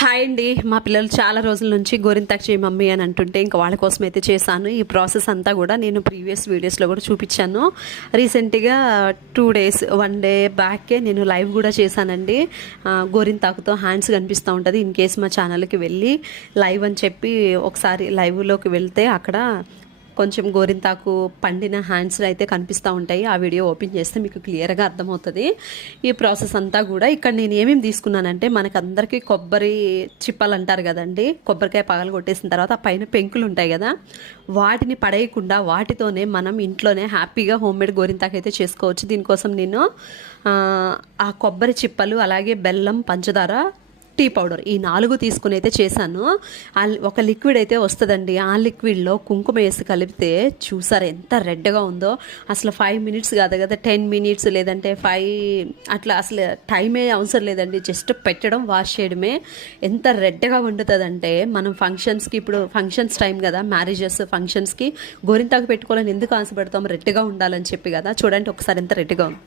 Hi అండి. మా పిల్లలు చాలా రోజుల నుంచి గోరింటాకు చేయి మమ్మీ అని అంటుంటే ఇంకా వాళ్ళ కోసం అయితే చేశాను. ఈ ప్రాసెస్ అంతా కూడా నేను ప్రీవియస్ వీడియోస్లో కూడా చూపించాను. రీసెంట్గా 2 డేస్ 1 డే బ్యాకే నేను లైవ్ కూడా చేశానండి. గోరింటాకుతో హ్యాండ్స్ కనిపిస్తూ ఉంటుంది. ఇన్ కేస్ మా ఛానల్కి వెళ్ళి లైవ్ అని చెప్పి ఒకసారి లైవ్లోకి వెళ్తే అక్కడ కొంచెం గోరింటాకు పండిన హ్యాండ్స్ అయితే కనిపిస్తూ ఉంటాయి. ఆ వీడియో ఓపెన్ చేస్తే మీకు క్లియర్గా అర్థమవుతుంది ఈ ప్రాసెస్ అంతా కూడా. ఇక్కడ నేను ఏమేమి తీసుకున్నానంటే, మనకు అందరికీ కొబ్బరి చిప్పలు అంటారు కదండి. కొబ్బరికాయ పగలు కొట్టేసిన తర్వాత ఆ పైన పెంకులు ఉంటాయి కదా, వాటిని పడేయకుండా వాటితోనే మనం ఇంట్లోనే హ్యాపీగా హోమ్మేడ్ గోరింటాకు అయితే చేసుకోవచ్చు. దీనికోసం నేను ఆ కొబ్బరి చిప్పలు, అలాగే బెల్లం, పంచదార, టీ పౌడర్, ఈ 4 తీసుకుని అయితే చేశాను. ఒక లిక్విడ్ అయితే వస్తుందండి. ఆ లిక్విడ్లో కుంకుమ వేసి కలిపితే చూసారు ఎంత రెడ్గా ఉందో. అసలు 5 మినిట్స్ కాదు కదా, 10 మినిట్స్ లేదంటే 5 అట్లా అసలు టైమే అవసరం లేదండి. జస్ట్ పెట్టడం, వాష్ చేయడమే. ఎంత రెడ్గా వండుతుందంటే, మనం ఫంక్షన్స్కి, ఇప్పుడు ఫంక్షన్స్ టైం కదా, మ్యారేజెస్ ఫంక్షన్స్కి గోరింటాకు పెట్టుకోవాలని ఎందుకు ఆశపడతాం, రెడ్గా ఉండాలని చెప్పి కదా. చూడండి ఒకసారి ఎంత రెడ్గా ఉంది.